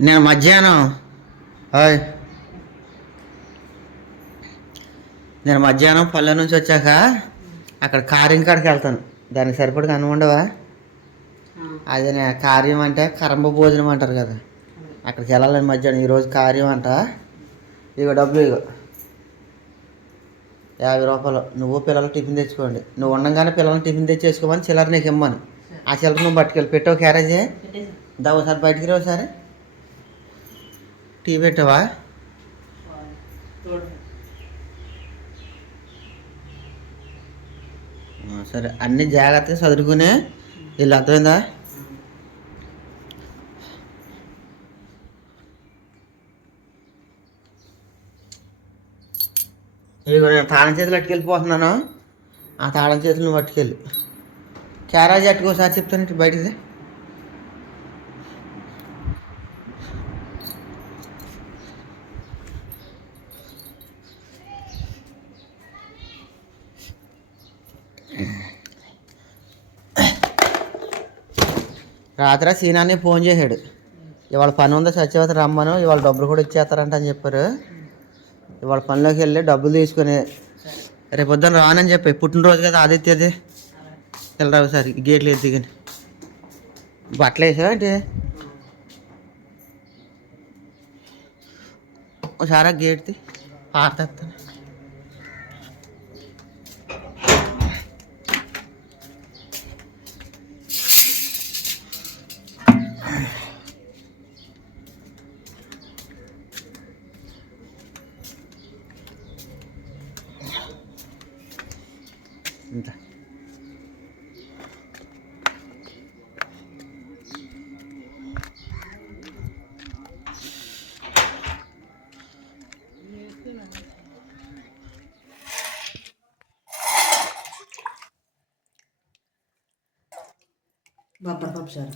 నేను మధ్యాహ్నం హాయ్. నేను మధ్యాహ్నం పల్లె నుంచి వచ్చాక అక్కడ కార్యం కాడికి వెళ్తాను. దానికి సరిపడగా అదే నే- కార్యం అంటే కరంబ భోజనం అంటారు కదా. అక్కడికి వెళ్ళాలని మధ్యాహ్నం. ఈరోజు కార్యం అంట. ఇగో డబ్బులు ఇగో. యాభై రూపాయలు. నువ్వు పిల్లలు టిఫిన్ తెచ్చుకోండి. నువ్వు ఉండగానే పిల్లల్ని టిఫిన్ తెచ్చేసుకోమని చిల్లర నీకు ఇమ్మను. ఆ చిల్లర నువ్వు పట్టుకెళ్ళి. పెట్టావు క్యారేజీ. దా ఒకసారి బయటికి రా ఒకసారి. టీ పెట్టవా? సరే అన్ని జాగ్రత్తగా చదువుకునే వీళ్ళు అర్థమైందా? ఇదిగో నేను తాళం చేతులు పట్టుకెళ్ళిపోతున్నాను. ఆ తాళం చేతులు నువ్వు పట్టుకెళ్ళి. క్యారేజ్ అట్టుకోసారి చెప్తాను బయటికి. రాత్రి సీనాన్ని ఫోన్ చేశాడు. ఇవాళ పని ఉందో సత్యవతి రమ్మను ఇవాళ డబ్బులు కూడా ఇచ్చేస్తారంట అని చెప్పారు. ఇవాళ పనిలోకి వెళ్ళి డబ్బులు తీసుకొని రేపు పొద్దున రానని చెప్పి పుట్టినరోజు కదా ఆదిత్యది వెళ్ళరా ఒకసారి గేట్లు ఎత్తి దిగని బట్టలు వేసావా ఏంటి? ఒకసారి ఆ పారతేస్తాను Απραθόψερα.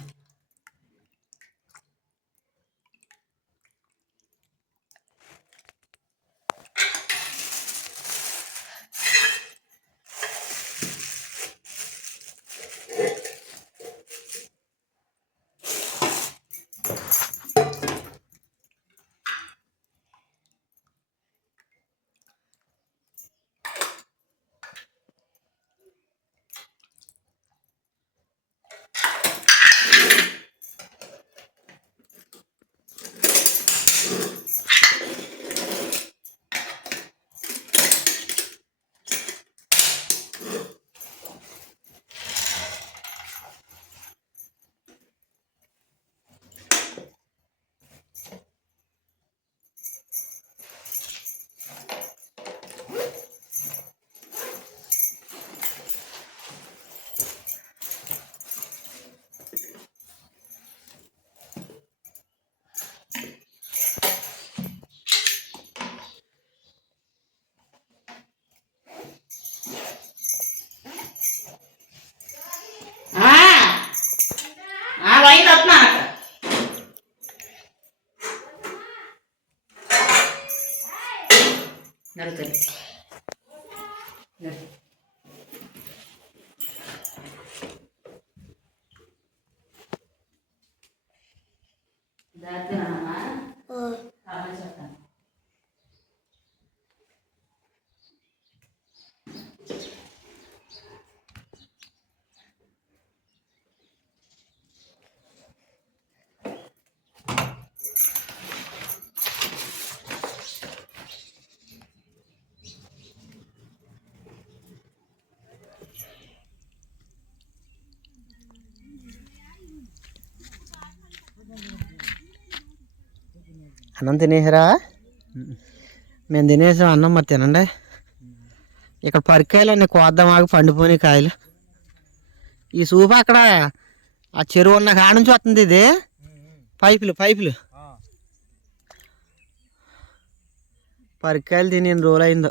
అన్నం తినేసారా? మేము తినేసాం అన్నం మరి తినండి. ఇక్కడ పరికాయలు అన్నీ కోద్దాం ఆగి పండిపోయినాయి కాయలు. ఈ సూపు అక్కడ ఆ చెరువు ఉన్న కాడ నుంచి వస్తుంది ఇది. పైపులు పైపులు. పరికాయలు తిని ఎన్ని రోజులు అయిందో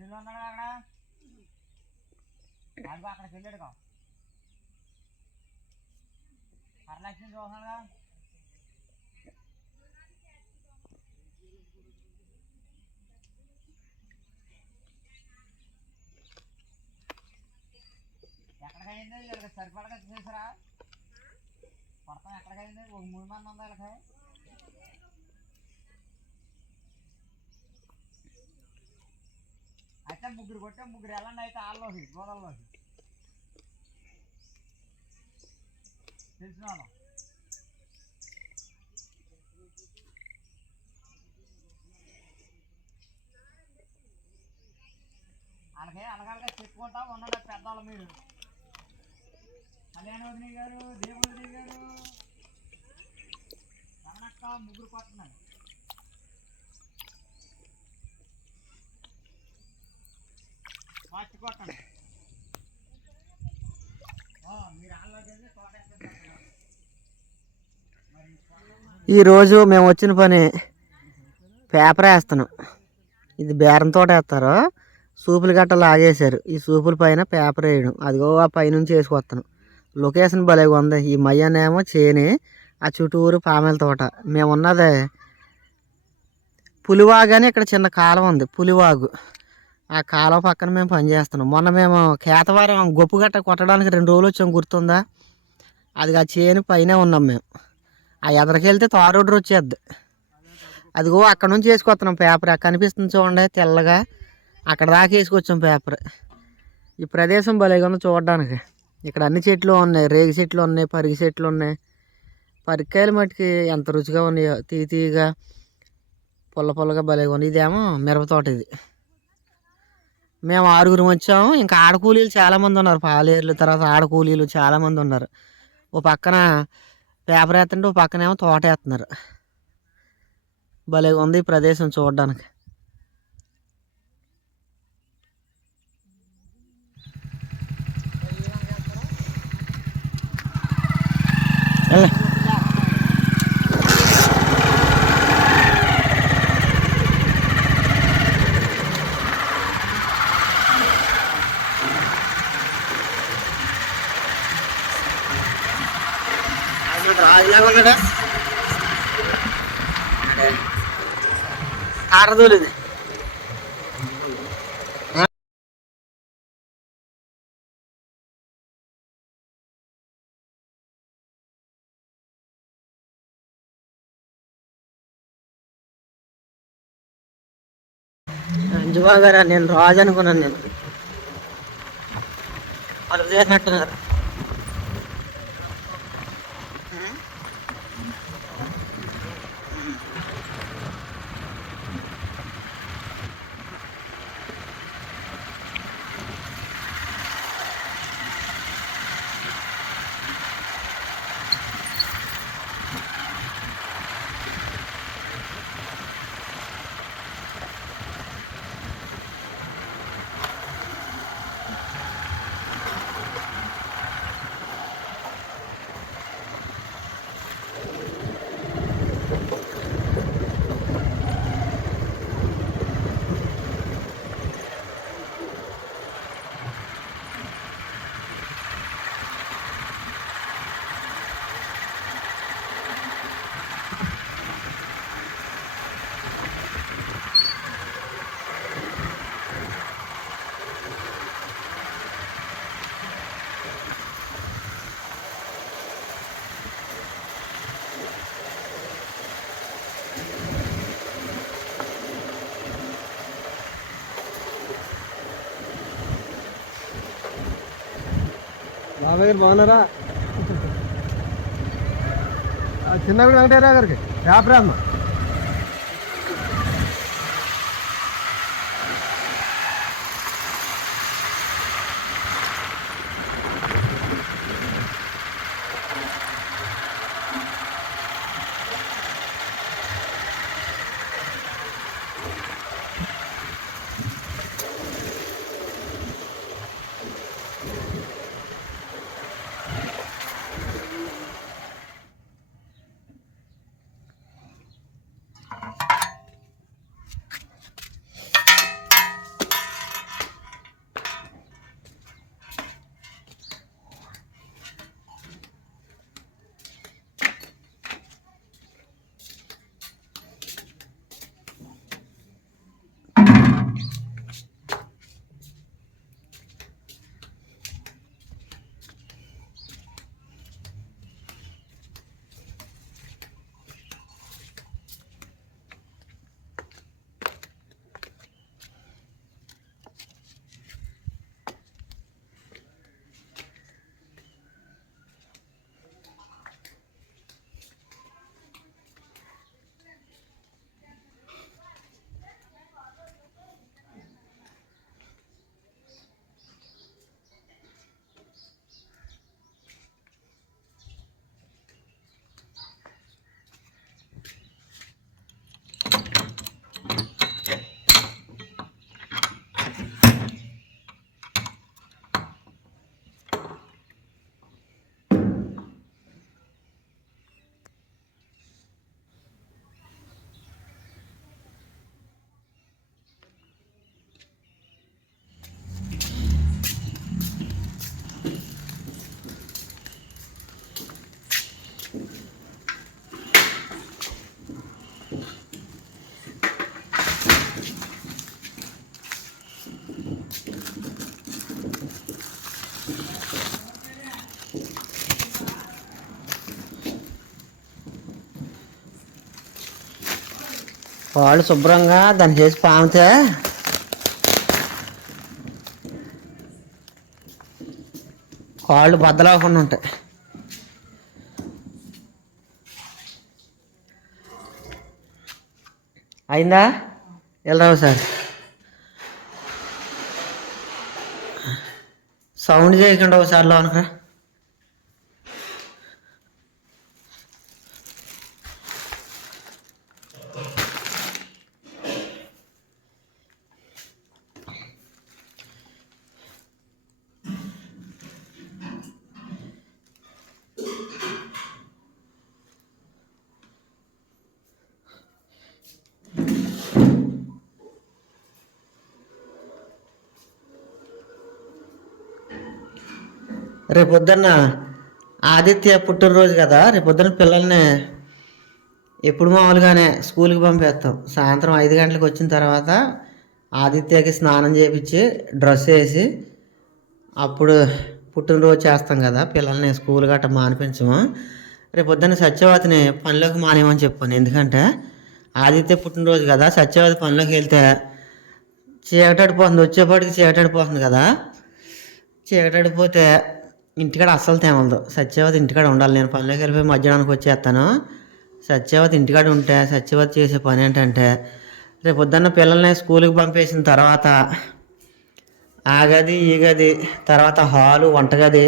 అక్కడ పుల్లగా అక్కడికి వెళ్ళాడు వరలక్ష్మి చూస్తున్నాడుగా. ఎక్కడికైంది వీళ్ళకి సరిపడగా చేసారా కొడతాం ఎక్కడికైంది ఒక మూడు మంది ఉందా వీళ్ళకి. అయితే ముగ్గురు కొట్టే ముగ్గురు ఎలా అయితే ఆళ్ళలోకి గోదాల్లోకి. తెలిసిన వాళ్ళం అలాగే అలగాలుగా చెప్పుకుంటా ఉండండి పెద్దవాళ్ళ మీరు. కళ్యాణవదిని గారు దేవుడి గారు. రమణక్క ముగ్గురు కొట్టున్నారు ఫాస్ట్ కొట్టండి ఆ, మీరు ఆల్లోకి వెళ్ళి తోట ఎక్కేస్తారు. ఈరోజు మేము వచ్చిన పని పేపర్ వేస్తున్నాం ఇది బేరం తోట వేస్తారు. సూపులు గట్ట లాగేశారు. ఈ సూపుల పైన పేపర్ వేయడం. అదిగో ఆ పైనుంచి వేసుకొస్తాను. లొకేషన్ భలేగా ఉంది. ఈ మయ్యనేమో చేని ఆ చుట్టూరు పామెల తోట. మేమున్నదే పులివాగు అని ఇక్కడ చిన్న కాలం ఉంది. పులివాగు. ఆ కాలువ పక్కన మేము పని చేస్తున్నాం. మొన్న మేము కేతవారం గొప్ప గట్ట కొట్టడానికి రెండు రోజులు వచ్చాం గుర్తుందా? అది ఆ చేను పైనే ఉన్నాం మేము. ఆ ఎదరికెళ్తే తారుడు వచ్చేద్ది అదిగో అక్కడ నుంచి వేసుకొస్తున్నాం పేపర్. కనిపిస్తుంది చూడండి తెల్లగా. అక్కడ దాకా వేసుకొచ్చాం పేపర్. ఈ ప్రదేశం భలేగా ఉంది చూడడానికి. ఇక్కడ అన్ని చెట్లు ఉన్నాయి రేగి చెట్లు ఉన్నాయి పరిగి చెట్లు ఉన్నాయి. పరికాయలు మట్టుకి ఎంత రుచిగా ఉన్నాయో తీతీగా పుల్ల పుల్లగా భలేగా ఉంది ఇదేమో మిరప తోట ఇది. మేము ఆరుగురు వచ్చాము. ఇంకా ఆడకూలీలు చాలామంది ఉన్నారు. పాలేర్లు తర్వాత ఆడకూలీలు చాలామంది ఉన్నారు. ఓ పక్కన పేపర్ వేస్తుంటే ఓ పక్కనేమో తోట వేస్తున్నారు. భలే ఉంది ఈ ప్రదేశం చూడడానికి. వెళ్ళు. ఆరదోలేదు. జువా గారా నేను రాజు అనుకున్నాను నేను. వాళ్ళు చేసినట్టున్నారు. బాబాయ్ గారు బాగున్నారా ఆ చిన్నప్పుడు వెంకటేరా గారికి పేపర్ కాళ్ళు శుభ్రంగా దాన్ని చేసి పామితే కాళ్ళు బద్దలవకుండా ఉంటాయి. అయిందా? వెళ్ళరావు సార్. సౌండ్ చేయకుండా ఒకసారి లోనకరా రేపు పొద్దున్న ఆదిత్య పుట్టినరోజు కదా రేపు పొద్దున్న పిల్లల్ని ఎప్పుడు మామూలుగానే స్కూల్కి పంపేస్తాం. సాయంత్రం ఐదు గంటలకు వచ్చిన తర్వాత ఆదిత్యకి స్నానం చేపించి డ్రెస్ వేసి అప్పుడు పుట్టినరోజు చేస్తాం కదా పిల్లల్ని స్కూల్ గట్ట మానిపించము. రేపు పొద్దున్న సత్యవతిని పనిలోకి మానేమని చెప్పాను. ఎందుకంటే ఆదిత్య పుట్టినరోజు కదా సత్యవతి పనిలోకి వెళ్తే చీకటడిపోతుంది వచ్చేపాటికి చీకటడిపోతుంది కదా. చీకటడిపోతే ఇంటికాడ అస్సలు తేమలదు సత్యవతి ఇంటికాడ ఉండాలి. నేను పనిలోకి వెళ్ళిపోయి మధ్యాహ్నానికి వచ్చేస్తాను. సత్యవతి ఇంటికాడ ఉంటే సత్యవతి చేసే పని ఏంటంటే రేపు పొద్దున్న పిల్లల్ని స్కూల్కి పంపేసిన తర్వాత ఆ గది ఈ గది తర్వాత హాలు వంటగది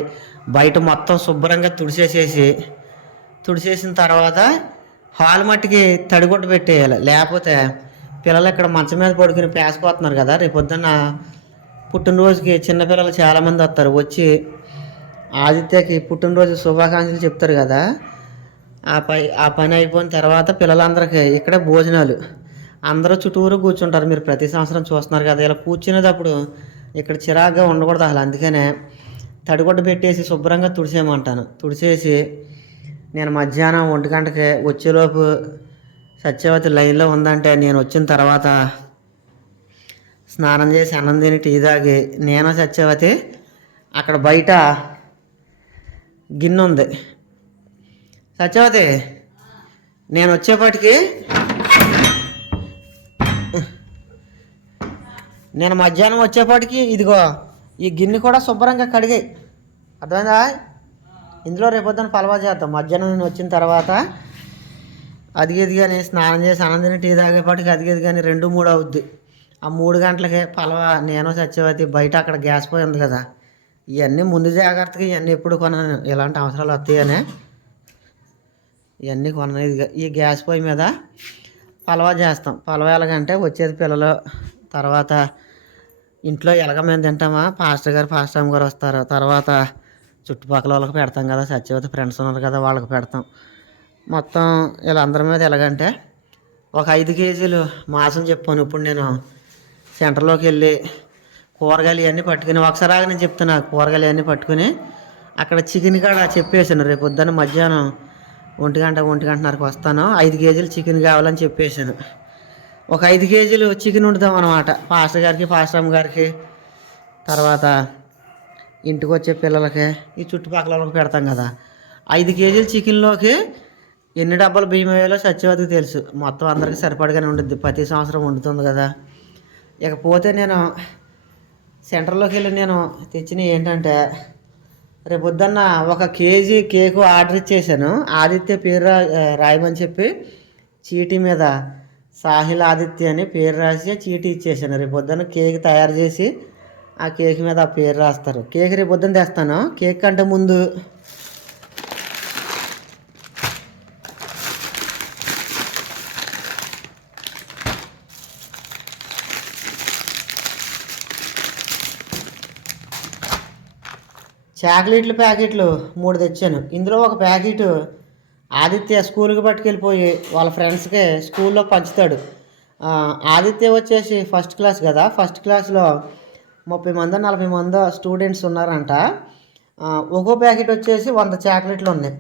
బయట మొత్తం శుభ్రంగా తుడిచేసేసి తుడిచేసిన తర్వాత హాల్ మట్టికి తడిగుడ్డ పెట్టేయాలి. లేకపోతే పిల్లలు ఇక్కడ మంచం మీద పడుకుని పేసిపోతున్నారు కదా రేపు పొద్దున్న పుట్టినరోజుకి చిన్నపిల్లలు చాలామంది వస్తారు. వచ్చి ఆదిత్యకి పుట్టినరోజు శుభాకాంక్షలు చెప్తారు కదా. ఆ పై ఆ పని అయిపోయిన తర్వాత పిల్లలందరికీ ఇక్కడే భోజనాలు. అందరూ చుట్టూరు కూర్చుంటారు. మీరు ప్రతి సంవత్సరం చూస్తున్నారు కదా ఇలా కూర్చునేటప్పుడు ఇక్కడ చిరాగ్గా ఉండకూడదు అసలు. అందుకనే తడిగుడ్డ పెట్టేసి శుభ్రంగా తుడిసేయమంటాను తుడిచేసి నేను మధ్యాహ్నం ఒంటి గంటకి వచ్చేలోపు సత్యవతి లైన్లో ఉందంటే నేను వచ్చిన తర్వాత స్నానం చేసి అన్నం తిని టీ తాగి నేను సత్యవతి అక్కడ బయట గిన్నె ఉంది. సత్యవతి నేను వచ్చేపాటికి నేను మధ్యాహ్నం వచ్చేపాటికి ఇదిగో ఈ గిన్నె కూడా శుభ్రంగా కడిగాయి. అర్థమైందా? ఇందులో రేపొద్దున పలవా చేద్దాం. మధ్యాహ్నం నేను వచ్చిన తర్వాత అదిగేది కానీ స్నానం చేసి అనందిని టీ తాగేపాటికి అదిగేది కానీ రెండు మూడు అవుద్ది. ఆ మూడు గంటలకే పలవా నేను సత్యవతి బయట అక్కడ గ్యాస్ పోయి ఉంది కదా. ఇవన్నీ ముందు జాగ్రత్తగా ఇవన్నీ ఎప్పుడు కొనను. ఇలాంటి అవసరాలు వస్తాయనే. ఇవన్నీ కొనను. ఈ గ్యాస్ పొయ్యి మీద పలవా చేస్తాం. పలవా ఎలాగంటే వచ్చేది పిల్లలు. తర్వాత ఇంట్లో ఎలాగ మేము తింటామా? పాస్టర్ గారు పాస్టర్ అమ్మ గారు వస్తారు. తర్వాత చుట్టుపక్కల వాళ్ళకి పెడతాం కదా. సత్యవతి ఫ్రెండ్స్ ఉన్నారు కదా వాళ్ళకి పెడతాం. మొత్తం వీళ్ళందరి మీద ఎలాగంటే ఒక ఐదు కేజీలు మాసం చెప్పాను. ఇప్పుడు నేను సెంటర్లోకి వెళ్ళి కూరగాయలు ఇవన్నీ పట్టుకుని ఒకసారి ఆగి నేను చెప్తున్నా కూరగాయలు ఇవన్నీ పట్టుకుని అక్కడ చికెన్ కాడ చెప్పేసాను రేపు పొద్దున్న మధ్యాహ్నం ఒంటి గంట ఒంటి గంటన్నరకు వస్తాను ఐదు కేజీలు చికెన్ కావాలని చెప్పేసాను ఒక ఐదు కేజీలు చికెన్ వండుదాం అనమాట పాస్టర్ గారికి పాస్టర్ అమ్మ గారికి తర్వాత ఇంటికి వచ్చే పిల్లలకి ఈ చుట్టుపక్కల వాళ్ళకి పెడతాం కదా. ఐదు కేజీల చికెన్లోకి ఎన్ని డబ్బాలు బియ్యం వేయాలో సత్యవతికి తెలుసు మొత్తం అందరికీ సరిపడగానే ఉండుద్ది ప్రతి సంవత్సరం వండుతుంది కదా. ఇకపోతే నేను సెంటర్లోకి వెళ్ళి నేను తెచ్చినవి ఏంటంటే రేపు పొద్దున్న ఒక కేజీ కేకు ఆర్డర్ ఇచ్చేసాను ఆదిత్య పేరు రా రాయమని చెప్పి చీటీ మీద సాహిల్ ఆదిత్య అని పేరు రాసి చీటీ ఇచ్చేసాను రేపు పొద్దున్న కేక్ తయారు చేసి ఆ కేక్ మీద ఆ పేరు రాస్తారు. కేక్ రేపు పొద్దున్న తెస్తాను. కేక్ కంటే ముందు చాక్లెట్ల ప్యాకెట్లు మూడు తెచ్చాను. ఇందులో ఒక ప్యాకెట్ ఆదిత్య స్కూల్కి పట్టుకెళ్ళిపోయి వాళ్ళ ఫ్రెండ్స్కి స్కూల్లో పంచుతాడు. ఆదిత్య వచ్చేసి ఫస్ట్ క్లాస్ కదా. ఫస్ట్ క్లాస్లో ముప్పై మందో నలభై మందో స్టూడెంట్స్ ఉన్నారంట. ఒక్కో ప్యాకెట్ వచ్చేసి వంద చాక్లెట్లు ఉన్నాయి.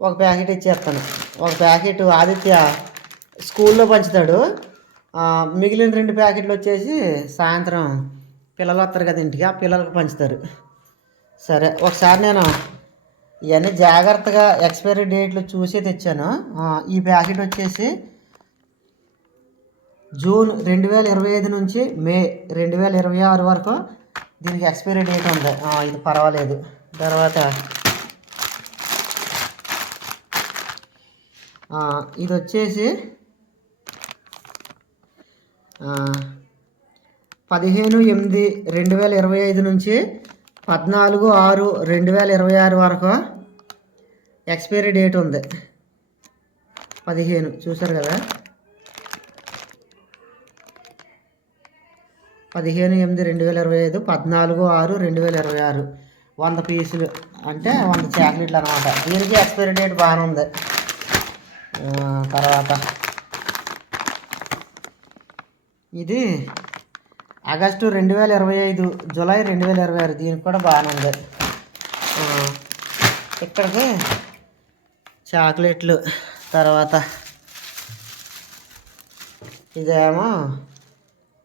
ఒక ప్యాకెట్ ఇచ్చేస్తాను. ఒక ప్యాకెట్ ఆదిత్య స్కూల్లో పంచుతాడు. మిగిలిన రెండు ప్యాకెట్లు వచ్చేసి సాయంత్రం పిల్లలు వస్తారు కదా ఇంటికి ఆ పిల్లలకు పంచుతారు. సరే ఒకసారి నేను ఇవన్నీ జాగ్రత్తగా ఎక్స్పైరీ డేట్లు చూసి తెచ్చాను. ఈ ప్యాకెట్ వచ్చేసి జూన్ రెండు వేల ఇరవై ఐదు నుంచి మే రెండు వేల ఇరవై ఆరు వరకు దీనికి ఎక్స్పైరీ డేట్ ఉంది. ఇది పర్వాలేదు. తర్వాత ఇది వచ్చేసి పదిహేను ఎనిమిది రెండు వేల ఇరవై ఐదు నుంచి పద్నాలుగు ఆరు రెండు వేల ఇరవై ఆరు వరకు ఎక్స్పైరీ డేట్ ఉంది. పదిహేను చూసారు కదా? పదిహేను ఎనిమిది రెండు వేల ఇరవై ఐదు పద్నాలుగు ఆరు రెండు వేల ఇరవై ఆరు. వంద పీసులు అంటే వంద చాక్లెట్లు అనమాట దీనికి ఎక్స్పైరీ డేట్ బాగానే ఉంది. తర్వాత ఇది ఆగస్టు రెండు వేల ఇరవై ఐదు జూలై రెండు వేల ఇరవై ఆరు. దీనికి కూడా బాగానే ఉంది. ఇక్కడికి చాక్లెట్లు తర్వాత ఇదేమో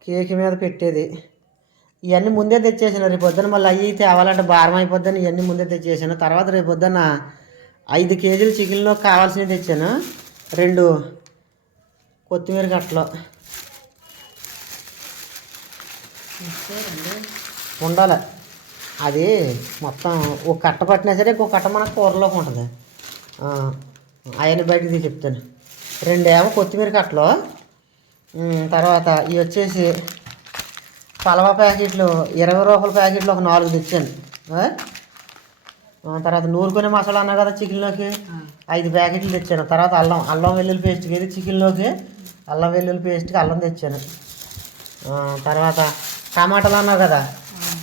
కేక్ మీద పెట్టేది. ఇవన్నీ ముందే తెచ్చేసాను రేపు పొద్దున మళ్ళీ అవి తేవాలంటే భారం అయిపోద్దని ఇవన్నీ ముందే తెచ్చేసాను. తర్వాత రేపు పొద్దున్న ఐదు కేజీలు చికెన్లో కావాల్సినవి తెచ్చాను. రెండు కొత్తిమీర కట్టలు. ఉండాలి. అది మొత్తం ఒక కట్ట పట్టినా సరే ఇంకో కట్ట మనకు కూరలోకి ఉంటుంది. అవన్నీ బయటకు తీసి చెప్తాను. రెండేమో కొత్తిమీర కట్టలు. తర్వాత ఇవి వచ్చేసి పలవా ప్యాకెట్లు ఇరవై రూపాయల ప్యాకెట్లు ఒక నాలుగు తెచ్చాను. తర్వాత నూరుకునే మసాలా అన్నా కదా చికెన్లోకి. ఐదు ప్యాకెట్లు తెచ్చాను. తర్వాత అల్లం అల్లం వెల్లుల్లి పేస్ట్కి ఇది చికెన్లోకి అల్లం వెల్లుల్లి పేస్ట్కి అల్లం తెచ్చాను. తర్వాత టమాటాలు అన్నావు కదా?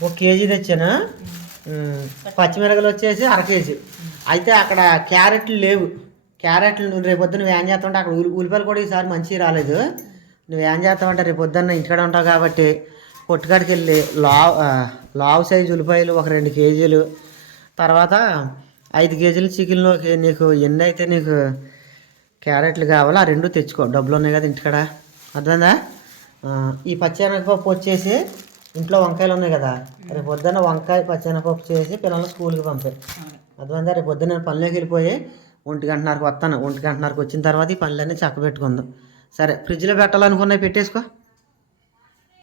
ఒక కేజీ తెచ్చాను. ఉమ్, వచ్చేసి అర కేజీ. అయితే అక్కడ క్యారెట్లు లేవు. క్యారెట్లు నువ్వు రేపు పొద్దున్న నువ్వు ఏం అక్కడ ఉలి ఉల్లిపాయలు కూడా ఈసారి మంచిగా రాలేదు. నువ్వు ఏం చేస్తావంటే రేపు పొద్దున్న ఇంటికాడ ఉంటావు కాబట్టి కొట్టుకాడికి వెళ్ళి లావ్ లావ్ సైజు ఉల్లిపాయలు ఒక రెండు కేజీలు. తర్వాత ఐదు కేజీలు చికెన్లోకి నీకు ఎన్ని అయితే నీకు క్యారెట్లు కావాలో ఆ రెండు తెచ్చుకో. డబ్బులు ఉన్నాయి కదా ఇంటికాడ. అర్థమైందా? ఈ ఈ పచ్చెనగపప్పు వచ్చేసి ఇంట్లో వంకాయలు ఉన్నాయి కదా రేపు పొద్దున్న వంకాయ పచ్చనపప్పు చేసి పిల్లల్ని స్కూల్కి పంపారు అర్థమైందా? రేపు పొద్దున్న నేను పనిలోకి వెళ్ళిపోయి ఒంటి గంటన్నరకు వస్తాను. ఒంటి గంటన్నరకు వచ్చిన తర్వాత ఈ పనులన్నీ చక్క పెట్టుకుందాం సరే ఫ్రిడ్జ్లో పెట్టాలనుకున్నవి పెట్టేసుకో.